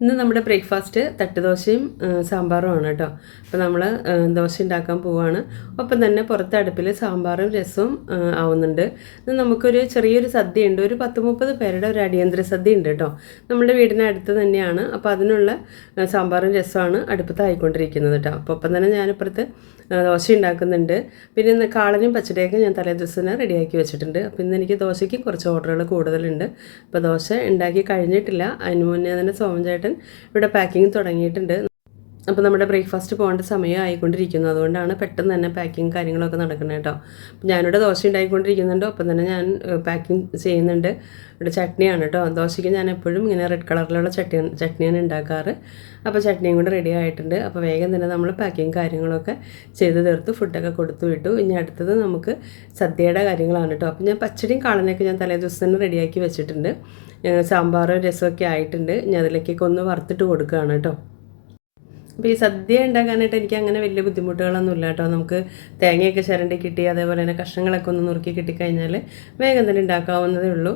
ഇന്ന് നമ്മുടെ ബ്രേക്ക്ഫാസ്റ്റ് തട്ടുദോശയും സാമ്പാറുമാണ് കേട്ടോ. അപ്പോൾ നമ്മൾ ദോശ ഉണ്ടാക്കാൻ പോവുകയാണ് ഒപ്പം തന്നെ പുറത്തെ അടുപ്പിൽ സാമ്പാറും രസവും ആവുന്നുണ്ട്. ഇന്ന് നമുക്കൊരു ചെറിയൊരു സദ്യ ഉണ്ട് ഒരു പത്ത് മുപ്പത് പേരുടെ ഒരു അടിയന്തര സദ്യ ഉണ്ട് കേട്ടോ. നമ്മുടെ വീടിനടുത്ത് തന്നെയാണ്. അപ്പോൾ അതിനുള്ള സാമ്പാറും രസമാണ് അടുപ്പത്ത് ആയിക്കൊണ്ടിരിക്കുന്നത് കേട്ടോ. അപ്പോൾ ഒപ്പം തന്നെ ഞാനിപ്പുറത്ത് ദോശ ഉണ്ടാക്കുന്നുണ്ട് പിന്നെ ഇന്ന് കാളനും പച്ചടിയൊക്കെ ഞാൻ തലേ ദിവസം തന്നെ റെഡിയാക്കി വെച്ചിട്ടുണ്ട്. അപ്പോൾ ഇന്ന് എനിക്ക് ദോശയ്ക്ക് കുറച്ച് ഓർഡറുകൾ കൂടുതലുണ്ട്. അപ്പോൾ ദോശ ഉണ്ടാക്കി കഴിഞ്ഞിട്ടില്ല. അതിന് മുന്നേ തന്നെ സോമൻ ചേട്ടൻ ഇവിടെ പാക്കിങ് തുടങ്ങിയിട്ടുണ്ട്. അപ്പോൾ നമ്മുടെ ബ്രേക്ക്ഫാസ്റ്റ് പോകേണ്ട സമയം ആയിക്കൊണ്ടിരിക്കുന്നു. അതുകൊണ്ടാണ് പെട്ടെന്ന് തന്നെ പാക്കിങ് കാര്യങ്ങളൊക്കെ നടക്കുന്നത് കേട്ടോ. അപ്പോൾ ഞാനിവിടെ ദോശ ഉണ്ടായിക്കൊണ്ടിരിക്കുന്നുണ്ട്. ഒപ്പം തന്നെ ഞാൻ പാക്കിങ് ചെയ്യുന്നുണ്ട്. ഇവിടെ ചട്നിയാണ് കേട്ടോ. ദോശയ്ക്ക് ഞാൻ എപ്പോഴും ഇങ്ങനെ റെഡ് കളറിലുള്ള ചട്നി ചട്നിയാണ് ഉണ്ടാക്കാറ്. അപ്പോൾ ചട്നിയും കൂടെ റെഡി ആയിട്ടുണ്ട്. അപ്പോൾ വേഗം തന്നെ നമ്മൾ പാക്കിങ് കാര്യങ്ങളൊക്കെ ചെയ്ത് തീർത്ത് ഫുഡൊക്കെ കൊടുത്തു വിട്ടു. ഇനി അടുത്തത് നമുക്ക് സദ്യയുടെ കാര്യങ്ങളാണ് കേട്ടോ. അപ്പോൾ ഞാൻ പച്ചടിയും കാളനൊക്കെ ഞാൻ തലേ ദിവസം തന്നെ റെഡിയാക്കി വെച്ചിട്ടുണ്ട്. സാമ്പാറും രസമൊക്കെ ആയിട്ടുണ്ട്. ഞാൻ അതിലേക്കൊക്കെ ഒന്ന് വറുത്തിട്ട് കൊടുക്കുകയാണ് കേട്ടോ. അപ്പോൾ ഈ സദ്യ ഉണ്ടാക്കാനായിട്ട് എനിക്ക് അങ്ങനെ വലിയ ബുദ്ധിമുട്ടുകളൊന്നും ഇല്ല കേട്ടോ. നമുക്ക് തേങ്ങയൊക്കെ ചിരണ്ടി കിട്ടി അതേപോലെ തന്നെ കഷ്ണങ്ങളൊക്കെ ഒന്ന് നുറുക്കി കിട്ടിക്കഴിഞ്ഞാൽ വേഗം തന്നെ ഉണ്ടാക്കാവുന്നതേ ഉള്ളൂ.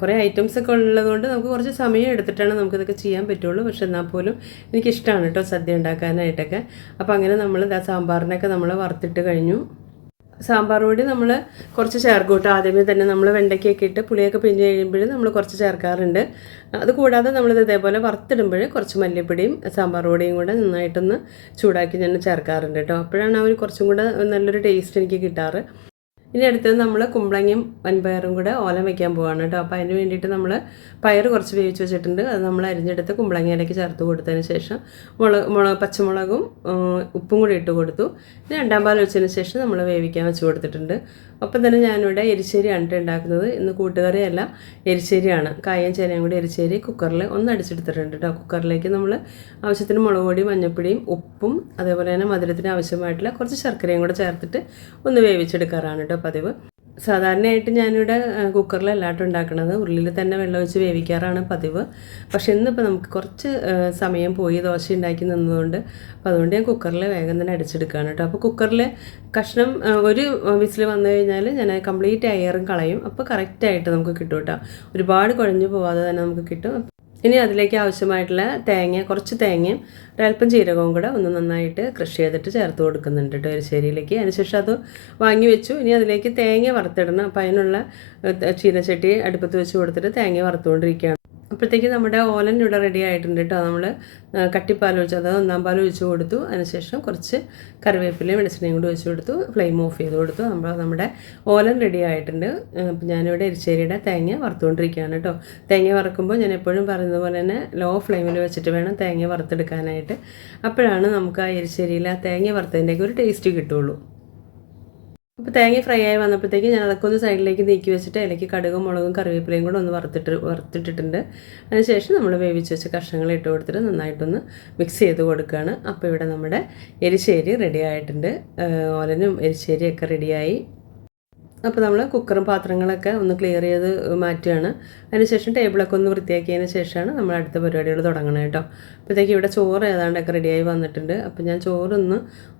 കുറേ ഐറ്റംസ് ഒക്കെ ഉള്ളതുകൊണ്ട് നമുക്ക് കുറച്ച് സമയം എടുത്തിട്ടാണ് നമുക്കിതൊക്കെ ചെയ്യാൻ പറ്റുള്ളൂ. പക്ഷെ എന്നാൽ പോലും എനിക്കിഷ്ടമാണ് കേട്ടോ സദ്യ ഉണ്ടാക്കാനായിട്ടൊക്കെ. അപ്പോൾ അങ്ങനെ നമ്മൾ സാമ്പാറിനൊക്കെ നമ്മൾ വറുത്തിട്ട് കഴിഞ്ഞു. സാമ്പാർ പൊടി നമ്മൾ കുറച്ച് ചേർക്കും കേട്ടോ. ആദ്യമേ തന്നെ നമ്മൾ വെണ്ടയ്ക്കൊക്കെ ഇട്ട് പുളിയൊക്കെ പിഴിഞ്ഞ് കഴിയുമ്പോൾ നമ്മൾ കുറച്ച് ചേർക്കാറുണ്ട്. അത് കൂടാതെ നമ്മളിത് ഇതേപോലെ വറുത്തിടുമ്പോൾ കുറച്ച് മല്ലിപ്പൊടിയും സാമ്പാർ പൊടിയും കൂടെ നന്നായിട്ടൊന്ന് ചൂടാക്കി ഞാൻ ചേർക്കാറുണ്ട് കേട്ടോ. അപ്പോഴാണ് അവർ കുറച്ചും കൂടെ നല്ലൊരു ടേസ്റ്റ് എനിക്ക് കിട്ടാറ്. ഇനി അടുത്തത് നമ്മൾ കുമ്പളങ്ങയും വൻപയറും കൂടെ ഓലം വെക്കാൻ പോവാണ് കേട്ടോ. അപ്പോൾ അതിന് വേണ്ടിയിട്ട് നമ്മൾ പയർ കുറച്ച് വേവിച്ച് വെച്ചിട്ടുണ്ട്. അത് നമ്മൾ അരിഞ്ഞെടുത്ത് കുമ്പളങ്ങയിലേക്ക് ചേർത്ത് കൊടുത്തതിന് ശേഷം മുളക് മുളക് പച്ചമുളകും ഉപ്പും കൂടി ഇട്ട് കൊടുത്തു. ഇനി രണ്ടാം പാൽ വെച്ചതിന് ശേഷം നമ്മൾ വേവിക്കാൻ വെച്ച് കൊടുത്തിട്ടുണ്ട്. ഒപ്പം തന്നെ ഞാനിവിടെ എരിശ്ശേരിയാണ് ഉണ്ടാക്കുന്നത്. ഇന്ന് കൂട്ടുകറിയല്ല എരിശ്ശേരിയാണ്. കായം ചേനയും കൂടി എരിശ്ശേരി കുക്കറിൽ ഒന്ന് അടിച്ചെടുത്തിട്ടുണ്ട് കേട്ടോ കുക്കറിലേക്ക് നമ്മൾ ആവശ്യത്തിന് മുളക് പൊടിയും മഞ്ഞൾപ്പൊടിയും ഉപ്പും അതേപോലെ തന്നെ മധുരത്തിന് ആവശ്യമായിട്ടുള്ള കുറച്ച് ശർക്കരയും കൂടെ ചേർത്തിട്ട് ഒന്ന് വേവിച്ചെടുക്കാറാണ് കേട്ടോ പതിവ്. സാധാരണയായിട്ട് ഞാനിവിടെ കുക്കറിലല്ലാട്ടോ ഉണ്ടാക്കുന്നത് ഉള്ളിൽ തന്നെ വെള്ളം ഒഴിച്ച് വേവിക്കാറാണ് പതിവ്. പക്ഷേ ഇന്നിപ്പോൾ നമുക്ക് കുറച്ച് സമയം പോയി ദോശ ഉണ്ടാക്കി നിന്നതുകൊണ്ട്. അപ്പോൾ അതുകൊണ്ട് ഞാൻ കുക്കറിൽ വേഗം തന്നെ അടിച്ചെടുക്കുകയാണ് കേട്ടോ. അപ്പോൾ കുക്കറിൽ കഷ്ണം ഒരു വിസിൽ വന്നു കഴിഞ്ഞാൽ ഞാൻ കംപ്ലീറ്റ് അയറും കളയും. അപ്പോൾ കറക്റ്റായിട്ട് നമുക്ക് കിട്ടും കേട്ടോ. ഒരുപാട് കുഴഞ്ഞു പോവാതെ തന്നെ നമുക്ക് കിട്ടും. ഇനി അതിലേക്ക് ആവശ്യമായിട്ടുള്ള തേങ്ങ കുറച്ച് തേങ്ങയും ഒരല്പം ജീരകവും കൂടെ ഒന്ന് നന്നായിട്ട് ക്രഷ് ചെയ്തിട്ട് ചേർത്ത് കൊടുക്കുന്നുണ്ട് കേട്ടോ എരിശ്ശേരിയിലേക്ക്. അതിനുശേഷം അത് വാങ്ങി വെച്ചു. ഇനി അതിലേക്ക് തേങ്ങ വറുത്തിടണം. അപ്പോൾ അതിനുള്ള ചീനച്ചട്ടി അടുപ്പത്ത് വെച്ച് കൊടുത്തിട്ട് തേങ്ങ വറുത്തുകൊണ്ടിരിക്കുകയാണ്. അപ്പോഴത്തേക്ക് നമ്മുടെ ഓലൻ ഇവിടെ റെഡി ആയിട്ടുണ്ട് കേട്ടോ നമ്മൾ കട്ടിപ്പാൽ ഒഴിച്ചു അതായത് ഒന്നാം പാൽ ഒഴിച്ചു കൊടുത്തു. അതിനുശേഷം കുറച്ച് കറിവേപ്പിലയും വെളിച്ചെണ്ണയും കൂടി ഒഴിച്ചു കൊടുത്തു. ഫ്ലെയിം ഓഫ് ചെയ്ത് കൊടുത്തു. നമ്മൾ നമ്മുടെ ഓലൻ റെഡി ആയിട്ടുണ്ട്. അപ്പം ഞാനിവിടെ എരിശ്ശേരിയുടെ തേങ്ങ വറുത്തുകൊണ്ടിരിക്കുകയാണ് കേട്ടോ തേങ്ങ വറക്കുമ്പോൾ ഞാൻ എപ്പോഴും പറയുന്നത് പോലെ തന്നെ ലോ ഫ്ലെയിമിൽ വെച്ചിട്ട് വേണം തേങ്ങ വറുത്തെടുക്കാനായിട്ട്. അപ്പോഴാണ് നമുക്ക് ആ എരിശ്ശേരിയിൽ ആ തേങ്ങ വറുത്തതിന്റെയൊക്കെ ഒരു ടേസ്റ്റ് കിട്ടുള്ളൂ അപ്പോൾ തേങ്ങ ഫ്രൈ ആയി വന്നപ്പോഴത്തേക്ക് ഞാൻ അതൊക്കെ ഒന്ന് സൈഡിലേക്ക് നീക്കി വെച്ചിട്ട് അതിലേക്ക് കടുകും മുളകും കറിവേപ്പിലയും കൂടെ ഒന്ന് വറുത്തിട്ട് വറുത്തിട്ടിട്ടുണ്ട്. അതിനുശേഷം നമ്മൾ വേവിച്ച് വെച്ച കഷ്ണങ്ങൾ ഇട്ട് കൊടുത്തിട്ട് നന്നായിട്ടൊന്ന് മിക്സ് ചെയ്ത് കൊടുക്കുകയാണ് അപ്പോൾ ഇവിടെ നമ്മുടെ എരിശ്ശേരി റെഡി ആയിട്ടുണ്ട്. ഓലനും എരിശ്ശേരിയൊക്കെ റെഡിയായി അപ്പോൾ നമ്മൾ കുക്കറും പാത്രങ്ങളൊക്കെ ഒന്ന് ക്ലിയർ ചെയ്ത് മാറ്റുകയാണ്. അതിനുശേഷം ടേബിളൊക്കെ ഒന്ന് വൃത്തിയാക്കിയതിന് ശേഷമാണ് നമ്മൾ അടുത്ത പരിപാടികൾ തുടങ്ങണം കേട്ടോ. അപ്പോഴത്തേക്ക് ഇവിടെ ചോറ് ഏതാണ്ടൊക്കെ റെഡിയായി വന്നിട്ടുണ്ട്. അപ്പോൾ ഞാൻ ചോറൊന്ന്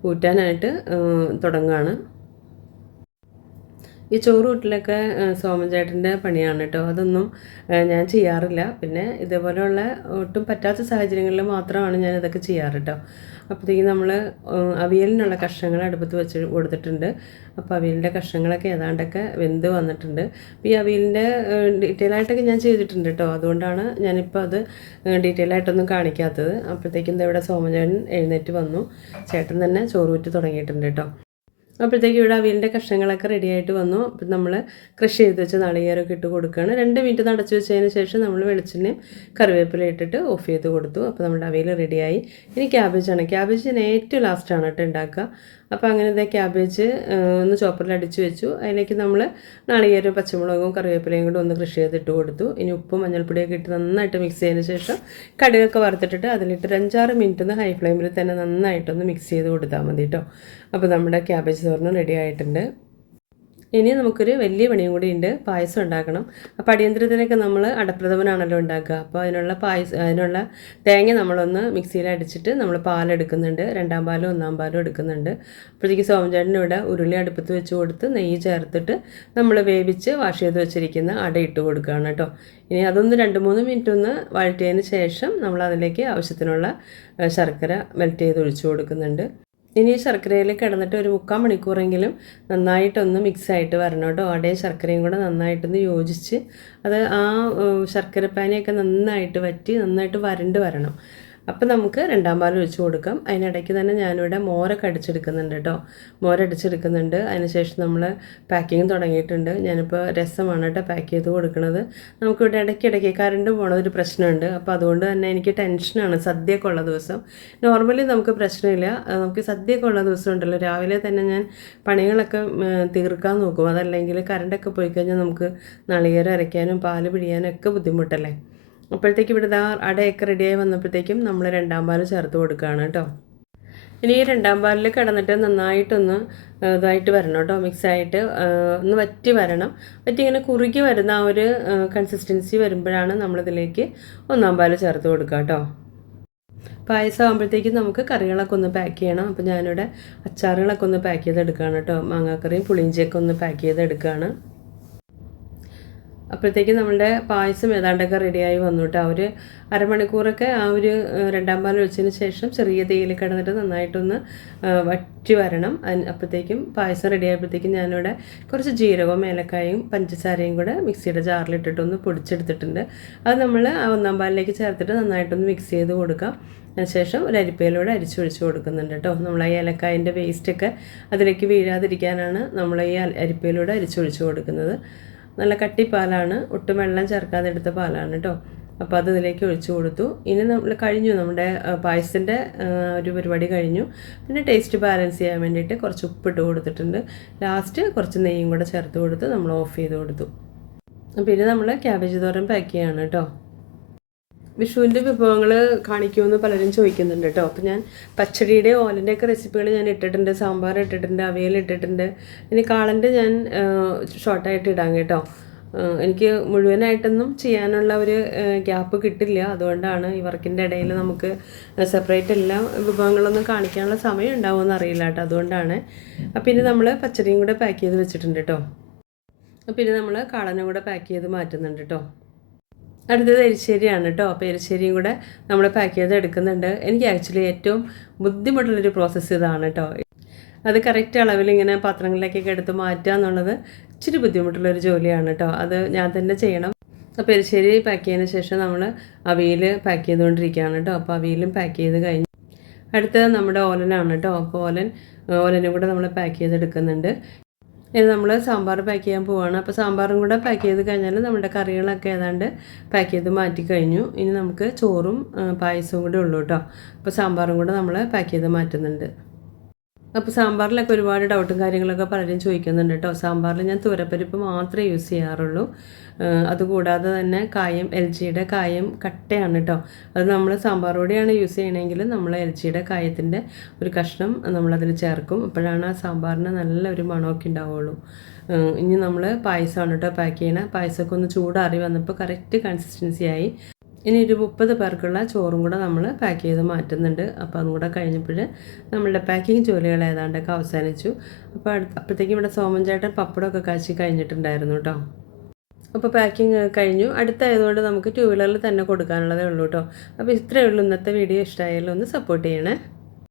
ഊറ്റാനായിട്ട് തുടങ്ങുകയാണ്. ഈ ചോറ് വീട്ടിലൊക്കെ സോമൻ ചേട്ടന്റെ പണിയാണ് കേട്ടോ അതൊന്നും ഞാൻ ചെയ്യാറില്ല. പിന്നെ ഇതേപോലെയുള്ള ഒട്ടും പറ്റാത്ത സാഹചര്യങ്ങളിൽ മാത്രമാണ് ഞാൻ ഇതൊക്കെ ചെയ്യാറ് കേട്ടോ അപ്പോഴത്തേക്ക് നമ്മൾ അവിയലിനുള്ള കഷ്ണങ്ങൾ അടുപ്പത്ത് വെച്ച് കൊടുത്തിട്ടുണ്ട്. അപ്പോൾ അവിയലിന്റെ കഷ്ണങ്ങളൊക്കെ ഏതാണ്ടൊക്കെ വെന്ത് വന്നിട്ടുണ്ട്. ഈ അവിയലിന്റെ ഡീറ്റെയിൽ ആയിട്ടൊക്കെ ഞാൻ ചെയ്തിട്ടുണ്ട് കേട്ടോ അതുകൊണ്ടാണ് ഞാനിപ്പോൾ അത് ഡീറ്റെയിൽ ആയിട്ടൊന്നും കാണിക്കാത്തത്. അപ്പോഴത്തേക്കും ഇവിടെ സോമചേട്ടൻ എഴുന്നേറ്റ് വന്നു. ചേട്ടൻ തന്നെ ചോറ് ഊറ്റി തുടങ്ങിയിട്ടുണ്ട് കേട്ടോ അപ്പോഴത്തേക്ക് ഇവിടെ അവിയലിന്റെ കഷ്ണങ്ങളൊക്കെ റെഡി ആയിട്ട് വന്നു. അപ്പം നമ്മൾ ക്രഷ് ചെയ്ത് വെച്ച് നാളികേരമൊക്കെ ഇട്ട് കൊടുക്കുകയാണ്. രണ്ട് മിനിറ്റ് നടച്ച് വെച്ചതിന് ശേഷം നമ്മൾ വെളിച്ചെണ്ണയും കറിവേപ്പില ഇട്ടിട്ട് ഓഫ് ചെയ്ത് കൊടുത്തു. അപ്പോൾ നമ്മുടെ അവിയൽ റെഡിയായി. ഇനി ക്യാബേജാണ് ക്യാബേജ് ഞാൻ ഏറ്റവും ലാസ്റ്റാണ് കേട്ടോ ഉണ്ടാക്കുക. അപ്പോൾ അങ്ങനെ ഇതേ ക്യാബേജ് ഒന്ന് ചോപ്പറിൽ അടിച്ച് വെച്ചു. അതിലേക്ക് നമ്മൾ നാളികേരവും പച്ചമുളകും കറിവേപ്പിലയും കൂടെ ഒന്ന് കൃഷി ചെയ്തിട്ട് കൊടുത്തു. ഇനി ഉപ്പും മഞ്ഞൾപ്പൊടിയൊക്കെ ഇട്ട് നന്നായിട്ട് മിക്സ് ചെയ്തതിന് ശേഷം കടുകൊക്കെ വറുത്തിട്ടിട്ട് അതിലിട്ട് അഞ്ചാറ് മിനിറ്റ് ഒന്ന് ഹൈ ഫ്ലെയിമിൽ തന്നെ നന്നായിട്ടൊന്ന് മിക്സ് ചെയ്ത് കൊടുത്താൽ മതി കേട്ടോ അപ്പോൾ നമ്മുടെ ക്യാബേജ് തോരനും റെഡി ആയിട്ടുണ്ട്. ഇനി നമുക്കൊരു വലിയ പണിയും കൂടി ഉണ്ട്. പായസം ഉണ്ടാക്കണം. അപ്പോൾ അടിയന്തരത്തിനൊക്കെ നമ്മൾ അടപ്രഥമനാണല്ലോ ഉണ്ടാക്കുക. അപ്പോൾ അതിനുള്ള പായസം അതിനുള്ള തേങ്ങ നമ്മളൊന്ന് മിക്സിയിൽ അടിച്ചിട്ട് നമ്മൾ പാലെടുക്കുന്നുണ്ട്. രണ്ടാം പാലും ഒന്നാം പാലും എടുക്കുന്നുണ്ട്. അപ്പോഴത്തേക്ക് സോമചേട്ടൻ ഇവിടെ ഉരുളി അടുപ്പത്ത് വെച്ച് കൊടുത്ത് നെയ്യ് ചേർത്തിട്ട് നമ്മൾ വേവിച്ച് വാഷ് ചെയ്ത് വെച്ചിരിക്കുന്ന അട ഇട്ട് കൊടുക്കുകയാണ് കേട്ടോ. ഇനി അതൊന്ന് രണ്ട് മൂന്ന് മിനിറ്റ് ഒന്ന് വഴറ്റിയതിന് ശേഷം നമ്മൾ അതിലേക്ക് ആവശ്യത്തിനുള്ള ശർക്കര മെൽറ്റ് ചെയ്ത് ഒഴിച്ചു കൊടുക്കുന്നുണ്ട്. ഇനി ശർക്കരയിൽ കിടന്നിട്ട് ഒരു മുക്കാൽ മണിക്കൂറെങ്കിലും നന്നായിട്ടൊന്ന് മിക്സ് ആയിട്ട് വരണം കേട്ടോ. അടയും ശർക്കരയും കൂടെ നന്നായിട്ടൊന്ന് യോജിച്ച് അത് ആ ശർക്കര പാനിയൊക്കെ നന്നായിട്ട് വറ്റി നന്നായിട്ട് വരണ്ട് വരണം. അപ്പം നമുക്ക് രണ്ടാം പാൽ ഒഴിച്ച് കൊടുക്കാം. അതിനിടയ്ക്ക് തന്നെ ഞാനിവിടെ മോരൊക്കെ അടിച്ചെടുക്കുന്നുണ്ട് കേട്ടോ മോരടിച്ചെടുക്കുന്നുണ്ട് അതിനുശേഷം നമ്മൾ പാക്കിങ് തുടങ്ങിയിട്ടുണ്ട്. ഞാനിപ്പോൾ രസമാണ് കേട്ടോ പാക്ക് ചെയ്ത് കൊടുക്കുന്നത് നമുക്കിവിടെ ഇടയ്ക്കിടയ്ക്ക് കറണ്ട് പോകണതൊരു പ്രശ്നമുണ്ട്. അപ്പോൾ അതുകൊണ്ട് തന്നെ എനിക്ക് ടെൻഷനാണ് സദ്യയൊക്കെ ഉള്ള ദിവസം. നോർമലി നമുക്ക് പ്രശ്നമില്ല. നമുക്ക് സദ്യയൊക്കെ ഉള്ള ദിവസം ഉണ്ടല്ലോ. രാവിലെ തന്നെ ഞാൻ പണികളൊക്കെ തീർക്കാൻ നോക്കും. അതല്ലെങ്കിൽ കറണ്ടൊക്കെ പോയി കഴിഞ്ഞാൽ നമുക്ക് നളികേരം അരയ്ക്കാനും പാൽ പിടിയാനും ഒക്കെ ബുദ്ധിമുട്ടല്ലേ? അപ്പോഴത്തേക്ക് ഇവിടെ ഇതാ അടയൊക്കെ റെഡിയായി വന്നപ്പോഴത്തേക്കും നമ്മൾ രണ്ടാം പാൽ ചേർത്ത് കൊടുക്കുകയാണ് കേട്ടോ. ഇനി ഈ രണ്ടാം പാലിൽ കിടന്നിട്ട് നന്നായിട്ടൊന്ന് ഇതായിട്ട് വരണം കേട്ടോ. മിക്സായിട്ട് ഒന്ന് വറ്റി വരണം. വറ്റി ഇങ്ങനെ കുറുകി വരുന്ന ആ ഒരു കൺസിസ്റ്റൻസി വരുമ്പോഴാണ് നമ്മളിതിലേക്ക് ഒന്നാം പാൽ ചേർത്ത് കൊടുക്കുക കേട്ടോ. പായസം ആകുമ്പോഴത്തേക്കും നമുക്ക് കറികളൊക്കെ ഒന്ന് പാക്ക് ചെയ്യണം. അപ്പോൾ ഞാനിവിടെ അച്ചാറുകളൊക്കെ ഒന്ന് പാക്ക് ചെയ്തെടുക്കുകയാണ് കേട്ടോ. മാങ്ങാക്കറിയും പുളിഞ്ചിയൊക്കെ ഒന്ന് പാക്ക് ചെയ്തെടുക്കുകയാണ്. അപ്പോഴത്തേക്കും നമ്മളുടെ പായസം ഏതാണ്ടൊക്കെ റെഡിയായി വന്നു കേട്ടോ. ഒരു അരമണിക്കൂറൊക്കെ ആ ഒരു രണ്ടാം പാൽ ഒഴിച്ചതിന് ശേഷം ചെറിയ തേയിൽ കിടന്നിട്ട് നന്നായിട്ടൊന്ന് വറ്റി വരണം. അപ്പോഴത്തേക്കും പായസം റെഡി ആയപ്പോഴത്തേക്കും ഞാനിവിടെ കുറച്ച് ജീരകവും ഏലക്കായും പഞ്ചസാരയും കൂടെ മിക്സിയുടെ ജാറിലിട്ടിട്ടൊന്ന് പൊടിച്ചെടുത്തിട്ടുണ്ട്. അത് നമ്മൾ ആ ഒന്നാം പാലിലേക്ക് ചേർത്തിട്ട് നന്നായിട്ടൊന്ന് മിക്സ് ചെയ്ത് കൊടുക്കാം. അതിനുശേഷം ഒരു അരിപ്പയിലൂടെ അരിച്ചൊഴിച്ച് കൊടുക്കുന്നുണ്ട് കേട്ടോ. നമ്മൾ ഈ ഏലക്കായന്റെ വേസ്റ്റൊക്കെ അതിലേക്ക് വീഴാതിരിക്കാനാണ് നമ്മൾ ഈ അരിപ്പയിലൂടെ അരിച്ചൊഴിച്ച് കൊടുക്കുന്നത്. നല്ല കട്ടിപ്പാലാണ് ഒട്ടും വെള്ളം ചേർക്കാതെ എടുത്ത പാലാണ് കേട്ടോ അപ്പോൾ അത് ഇതിലേക്ക് ഒഴിച്ചു കൊടുത്തു. ഇനി നമ്മൾ കഴിഞ്ഞു നമ്മുടെ പായസത്തിന്റെ ഒരു പരിപാടി കഴിഞ്ഞു. പിന്നെ ടേസ്റ്റ് ബാലൻസ് ചെയ്യാൻ വേണ്ടിയിട്ട് കുറച്ച് ഉപ്പിട്ട് കൊടുത്തിട്ടുണ്ട്. ലാസ്റ്റ് കുറച്ച് നെയ്യും കൂടെ ചേർത്ത് കൊടുത്ത് നമ്മൾ ഓഫ് ചെയ്ത് കൊടുത്തു. പിന്നെ നമ്മൾ ക്യാബേജ് തോരൻ പാക്ക് ചെയ്യാണ് കേട്ടോ വിഷുവിന്റെ വിഭവങ്ങൾ കാണിക്കുമെന്ന് പലരും ചോദിക്കുന്നുണ്ട് കേട്ടോ. അപ്പോൾ ഞാൻ പച്ചടിയുടെ ഓലന്റെ ഒക്കെ റെസിപ്പികൾ ഞാൻ ഇട്ടിട്ടുണ്ട് സാമ്പാർ ഇട്ടിട്ടുണ്ട് അവയൽ ഇട്ടിട്ടുണ്ട്. ഇനി കാളന്റെ ഞാൻ ഷോർട്ടായിട്ട് ഇടാം കേട്ടോ. എനിക്ക് മുഴുവനായിട്ടൊന്നും ചെയ്യാനുള്ള ഒരു ഗ്യാപ്പ് കിട്ടില്ല. അതുകൊണ്ടാണ് ഈ വർക്കിന്റെ ഇടയിൽ നമുക്ക് സെപ്പറേറ്റ് എല്ലാ വിഭവങ്ങളൊന്നും കാണിക്കാനുള്ള സമയം ഉണ്ടാവുമെന്ന് അറിയില്ല കേട്ടോ. അതുകൊണ്ടാണ്. അപ്പം ഇനി നമ്മൾ പച്ചടിയും കൂടെ പാക്ക് ചെയ്ത് വെച്ചിട്ടുണ്ട് കേട്ടോ. പിന്നെ നമ്മൾ കാളനും കൂടെ പാക്ക് ചെയ്ത് മാറ്റുന്നുണ്ട് കേട്ടോ. അടുത്തത് എരിശ്ശേരിയാണ് കേട്ടോ. അപ്പോൾ എരിശ്ശേരിയും കൂടെ നമ്മൾ പാക്ക് ചെയ്ത് എടുക്കുന്നുണ്ട്. എനിക്ക് ആക്ച്വലി ഏറ്റവും ബുദ്ധിമുട്ടുള്ളൊരു പ്രോസസ്സ് ഇതാണ് കേട്ടോ. അത് കറക്റ്റ് അളവിൽ ഇങ്ങനെ പാത്രങ്ങളിലേക്കൊക്കെ എടുത്ത് മാറ്റുക എന്നുള്ളത് ഇച്ചിരി ബുദ്ധിമുട്ടുള്ളൊരു ജോലിയാണ് കേട്ടോ. അത് ഞാൻ തന്നെ ചെയ്യണം. അപ്പോൾ എരിശ്ശേരി പാക്ക് ചെയ്തതിന് ശേഷം നമ്മൾ അവിയിൽ പാക്ക് ചെയ്തുകൊണ്ടിരിക്കുകയാണ് കേട്ടോ. അപ്പോൾ അവിയിലും പാക്ക് ചെയ്ത് കഴിഞ്ഞു അടുത്തത് നമ്മുടെ ഓലനാണ് കേട്ടോ. അപ്പോൾ ഓലൻ ഓലനും കൂടെ നമ്മൾ പാക്ക് ചെയ്തെടുക്കുന്നുണ്ട്. ഇനി നമ്മൾ സാമ്പാർ പാക്ക് ചെയ്യാൻ പോവുകയാണ് അപ്പോൾ സാമ്പാറും കൂടെ പാക്ക് ചെയ്ത് കഴിഞ്ഞാൽ നമ്മുടെ കറികളൊക്കെ ഏതാണ്ട് പാക്ക് ചെയ്ത് മാറ്റി കഴിഞ്ഞു. ഇനി നമുക്ക് ചോറും പായസവും കൂടെ ഉള്ളൂ കേട്ടോ അപ്പോൾ സാമ്പാറും കൂടെ നമ്മൾ പാക്ക് ചെയ്ത് മാറ്റുന്നുണ്ട്. അപ്പോൾ സാമ്പാറിലൊക്കെ ഒരുപാട് ഡൗട്ടും കാര്യങ്ങളൊക്കെ പലരും ചോദിക്കുന്നുണ്ട് കേട്ടോ സാമ്പാറിൽ ഞാൻ തുരപ്പരിപ്പ് മാത്രമേ യൂസ് ചെയ്യാറുള്ളൂ. അതുകൂടാതെ തന്നെ കായം എൽ ജിയുടെ കായം കട്ടയാണ് കേട്ടോ അത് നമ്മൾ സാമ്പാർ പൊടിയാണ് യൂസ് ചെയ്യണമെങ്കിൽ നമ്മൾ എൽ ജിയുടെ കായത്തിന്റെ ഒരു കഷ്ണം നമ്മളതിൽ ചേർക്കും. അപ്പോഴാണ് ആ സാമ്പാറിന് നല്ലൊരു മണമൊക്കെ ഉണ്ടാവുള്ളൂ. ഇനി നമ്മൾ പായസമാണ് കേട്ടോ പാക്ക് ചെയ്യണേ. പായസമൊക്കെ ഒന്ന് ചൂടാറി വന്നപ്പോൾ കറക്റ്റ് കൺസിസ്റ്റൻസി ആയി ഇനി ഒരു മുപ്പത് പേർക്കുള്ള ചോറും കൂടെ നമ്മൾ പാക്ക് ചെയ്ത് മാറ്റുന്നുണ്ട്. അപ്പോൾ അതും കൂടെ കഴിഞ്ഞപ്പോൾ നമ്മളുടെ പാക്കിംഗ് ജോലികൾ ഏതാണ്ടൊക്കെ അവസാനിച്ചു. അപ്പോൾ അപ്പോഴത്തേക്കും ഇവിടെ സോമൻ ചേട്ടൻ പപ്പടമൊക്കെ കാച്ചി കഴിഞ്ഞിട്ടുണ്ടായിരുന്നു കേട്ടോ അപ്പോൾ പാക്കിംഗ് കഴിഞ്ഞു. അടുത്തായതുകൊണ്ട് നമുക്ക് ടു വീലറിൽ തന്നെ കൊടുക്കാനുള്ളതേ ഉള്ളൂ കേട്ടോ അപ്പോൾ ഇത്രയേ ഉള്ളൂ ഇന്നത്തെ വീഡിയോ ഇഷ്ടമായാലും ഒന്ന് സപ്പോർട്ട് ചെയ്യണേ.